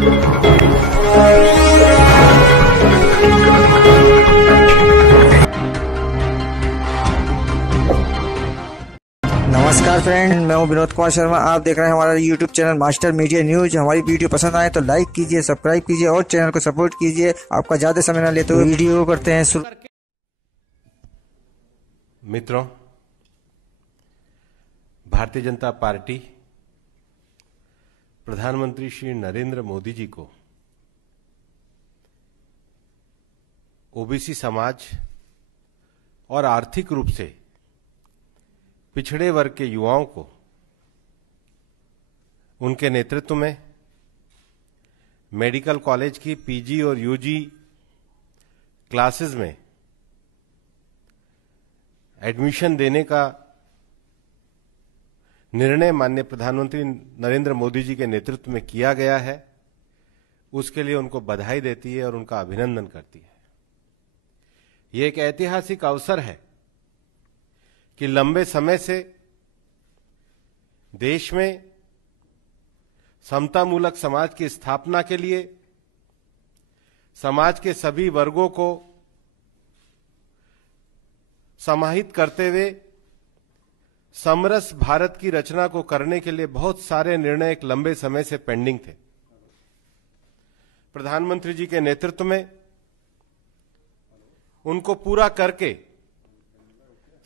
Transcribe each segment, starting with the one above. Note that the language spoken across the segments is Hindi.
नमस्कार फ्रेंड, मैं हूं विनोद कुमार शर्मा। आप देख रहे हैं हमारा YouTube channel master media news. हमारी वीडियो पसंद आए तो लाइक कीजिए, सब्सक्राइब कीजिए और चैनल को सपोर्ट कीजिए। आपका ज्यादा समय न लेते हुए वीडियो करते हैं शुरू। मित्रों, भारतीय जनता पार्टी प्रधानमंत्री श्री नरेंद्र मोदी जी को ओबीसी समाज और आर्थिक रूप से पिछड़े वर्ग के युवाओं को उनके नेतृत्व में मेडिकल कॉलेज की पीजी और यूजी क्लासेस में एडमिशन देने का निर्णय माननीय प्रधानमंत्री नरेंद्र मोदी जी के नेतृत्व में किया गया है, उसके लिए उनको बधाई देती है और उनका अभिनंदन करती है। ये एक ऐतिहासिक अवसर है कि लंबे समय से देश में समतामूलक समाज की स्थापना के लिए समाज के सभी वर्गों को समाहित करते हुए समरस भारत की रचना को करने के लिए बहुत सारे निर्णय एक लंबे समय से पेंडिंग थे। प्रधानमंत्री जी के नेतृत्व में उनको पूरा करके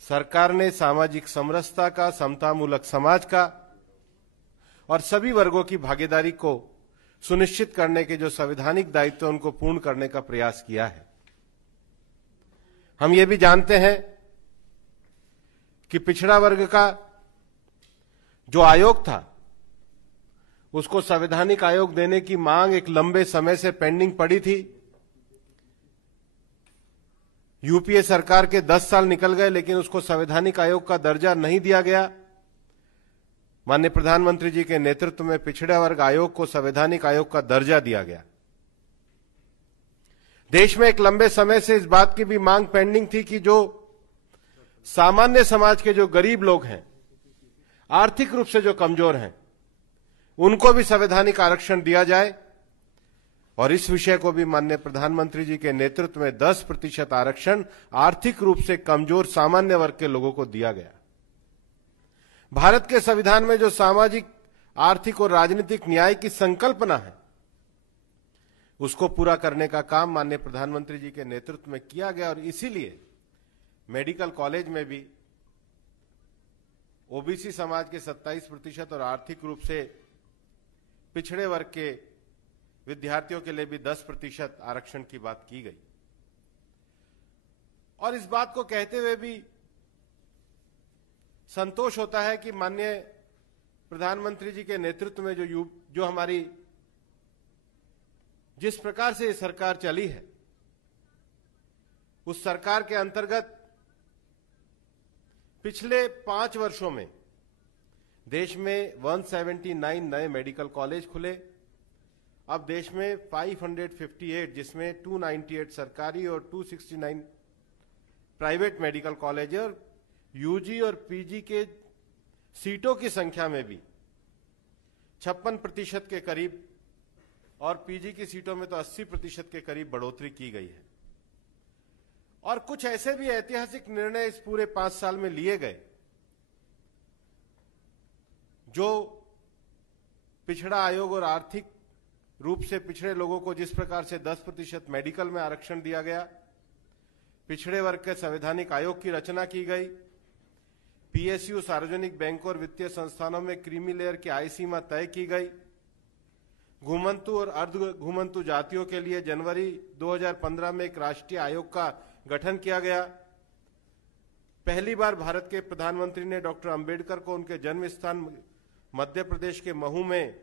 सरकार ने सामाजिक समरसता का, समतामूलक समाज का और सभी वर्गों की भागीदारी को सुनिश्चित करने के जो संवैधानिक दायित्व उनको पूर्ण करने का प्रयास किया है। हम ये भी जानते हैं कि पिछड़ा वर्ग का जो आयोग था उसको संवैधानिक आयोग देने की मांग एक लंबे समय से पेंडिंग पड़ी थी। यूपीए सरकार के 10 साल निकल गए लेकिन उसको संवैधानिक आयोग का दर्जा नहीं दिया गया। माननीय प्रधानमंत्री जी के नेतृत्व में पिछड़ा वर्ग आयोग को संवैधानिक आयोग का दर्जा दिया गया। देश में एक लंबे समय से इस बात की भी मांग पेंडिंग थी कि जो सामान्य समाज के जो गरीब लोग हैं, आर्थिक रूप से जो कमजोर हैं, उनको भी संवैधानिक आरक्षण दिया जाए और इस विषय को भी माननीय प्रधानमंत्री जी के नेतृत्व में 10% आरक्षण आर्थिक रूप से कमजोर सामान्य वर्ग के लोगों को दिया गया। भारत के संविधान में जो सामाजिक, आर्थिक और राजनीतिक न्याय की संकल्पना है उसको पूरा करने का काम माननीय प्रधानमंत्री जी के नेतृत्व में किया गया और इसीलिए मेडिकल कॉलेज में भी ओबीसी समाज के 27% और आर्थिक रूप से पिछड़े वर्ग के विद्यार्थियों के लिए भी 10% आरक्षण की बात की गई। और इस बात को कहते हुए भी संतोष होता है कि माननीय प्रधानमंत्री जी के नेतृत्व में जो हमारी जिस प्रकार से ये सरकार चली है, उस सरकार के अंतर्गत पिछले 5 वर्षों में देश में 179 नए मेडिकल कॉलेज खुले। अब देश में 558, जिसमें 298 सरकारी और 269 प्राइवेट मेडिकल कॉलेज और यूजी और पीजी के सीटों की संख्या में भी 56% के करीब और पीजी की सीटों में तो 80% के करीब बढ़ोतरी की गई है। और कुछ ऐसे भी ऐतिहासिक निर्णय इस पूरे 5 साल में लिए गए जो पिछड़ा आयोग और आर्थिक रूप से पिछड़े लोगों को जिस प्रकार से 10% मेडिकल में आरक्षण दिया गया, पिछड़े वर्ग के संवैधानिक आयोग की रचना की गई, पीएसयू, सार्वजनिक बैंकों और वित्तीय संस्थानों में क्रीमी लेयर की आय सीमा तय की गई, घुमंतु और अर्ध घुमंतु जातियों के लिए जनवरी 2015 में एक राष्ट्रीय आयोग का गठन किया गया। पहली बार भारत के प्रधानमंत्री ने डॉक्टर अंबेडकर को उनके जन्म स्थान मध्य प्रदेश के महू में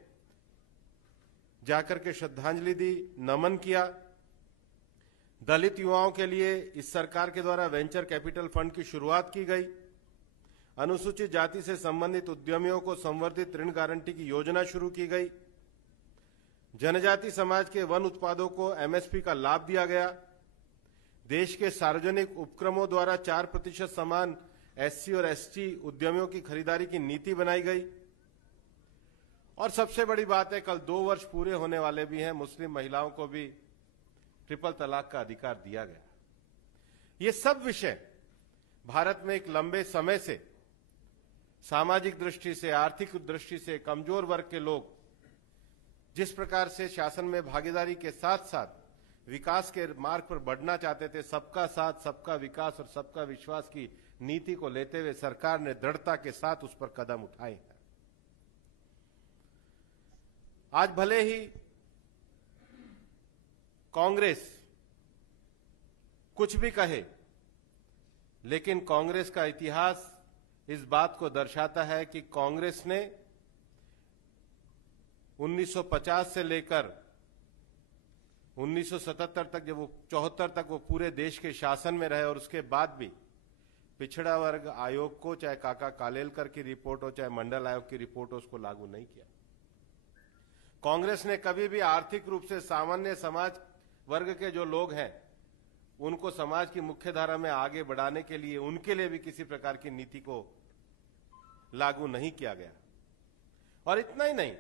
जाकर के श्रद्धांजलि दी, नमन किया। दलित युवाओं के लिए इस सरकार के द्वारा वेंचर कैपिटल फंड की शुरुआत की गई। अनुसूचित जाति से संबंधित उद्यमियों को संवर्धित ऋण गारंटी की योजना शुरू की गई। जनजाति समाज के वन उत्पादों को एमएसपी का लाभ दिया गया। देश के सार्वजनिक उपक्रमों द्वारा 4% समान एससी और एसटी उद्यमियों की खरीदारी की नीति बनाई गई और सबसे बड़ी बात है, कल 2 वर्ष पूरे होने वाले भी हैं, मुस्लिम महिलाओं को भी ट्रिपल तलाक का अधिकार दिया गया। ये सब विषय भारत में एक लंबे समय से सामाजिक दृष्टि से, आर्थिक दृष्टि से कमजोर वर्ग के लोग जिस प्रकार से शासन में भागीदारी के साथ साथ विकास के मार्ग पर बढ़ना चाहते थे, सबका साथ, सबका विकास और सबका विश्वास की नीति को लेते हुए सरकार ने दृढ़ता के साथ उस पर कदम उठाए हैं। आज भले ही कांग्रेस कुछ भी कहे, लेकिन कांग्रेस का इतिहास इस बात को दर्शाता है कि कांग्रेस ने 1950 से लेकर 1977 तक, जब वो 74 तक वो पूरे देश के शासन में रहे, और उसके बाद भी पिछड़ा वर्ग आयोग को, चाहे काका कालेलकर की रिपोर्ट हो, चाहे मंडल आयोग की रिपोर्ट हो, उसको लागू नहीं किया। कांग्रेस ने कभी भी आर्थिक रूप से सामान्य समाज वर्ग के जो लोग हैं उनको समाज की मुख्य धारा में आगे बढ़ाने के लिए, उनके लिए भी किसी प्रकार की नीति को लागू नहीं किया गया। और इतना ही नहीं,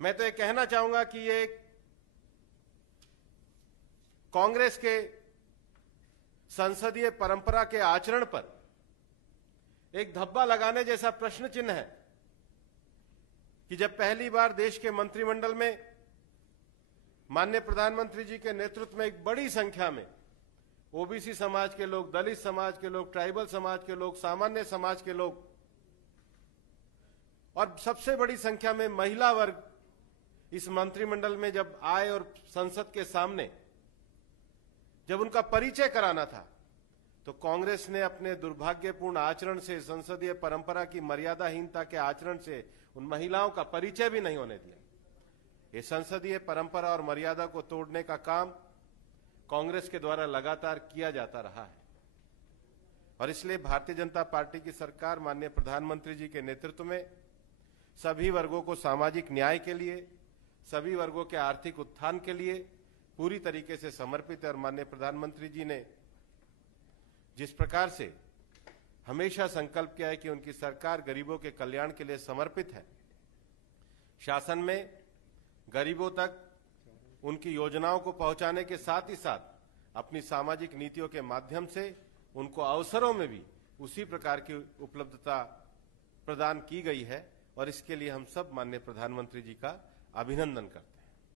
मैं तो ये कहना चाहूंगा कि ये कांग्रेस के संसदीय परंपरा के आचरण पर एक धब्बा लगाने जैसा प्रश्न चिन्ह है कि जब पहली बार देश के मंत्रिमंडल में माननीय प्रधानमंत्री जी के नेतृत्व में एक बड़ी संख्या में ओबीसी समाज के लोग, दलित समाज के लोग, ट्राइबल समाज के लोग, सामान्य समाज के लोग और सबसे बड़ी संख्या में महिला वर्ग इस मंत्रिमंडल में जब आए और संसद के सामने जब उनका परिचय कराना था, तो कांग्रेस ने अपने दुर्भाग्यपूर्ण आचरण से, संसदीय परंपरा की मर्यादाहीनता के आचरण से उन महिलाओं का परिचय भी नहीं होने दिया। ये संसदीय परंपरा और मर्यादा को तोड़ने का काम कांग्रेस के द्वारा लगातार किया जाता रहा है। और इसलिए भारतीय जनता पार्टी की सरकार माननीय प्रधानमंत्री जी के नेतृत्व में सभी वर्गों को सामाजिक न्याय के लिए, सभी वर्गों के आर्थिक उत्थान के लिए पूरी तरीके से समर्पित है। और माननीय प्रधानमंत्री जी ने जिस प्रकार से हमेशा संकल्प किया है कि उनकी सरकार गरीबों के कल्याण के लिए समर्पित है, शासन में गरीबों तक उनकी योजनाओं को पहुंचाने के साथ ही साथ अपनी सामाजिक नीतियों के माध्यम से उनको अवसरों में भी उसी प्रकार की उपलब्धता प्रदान की गई है। और इसके लिए हम सब माननीय प्रधानमंत्री जी का अभिनंदन करते हैं।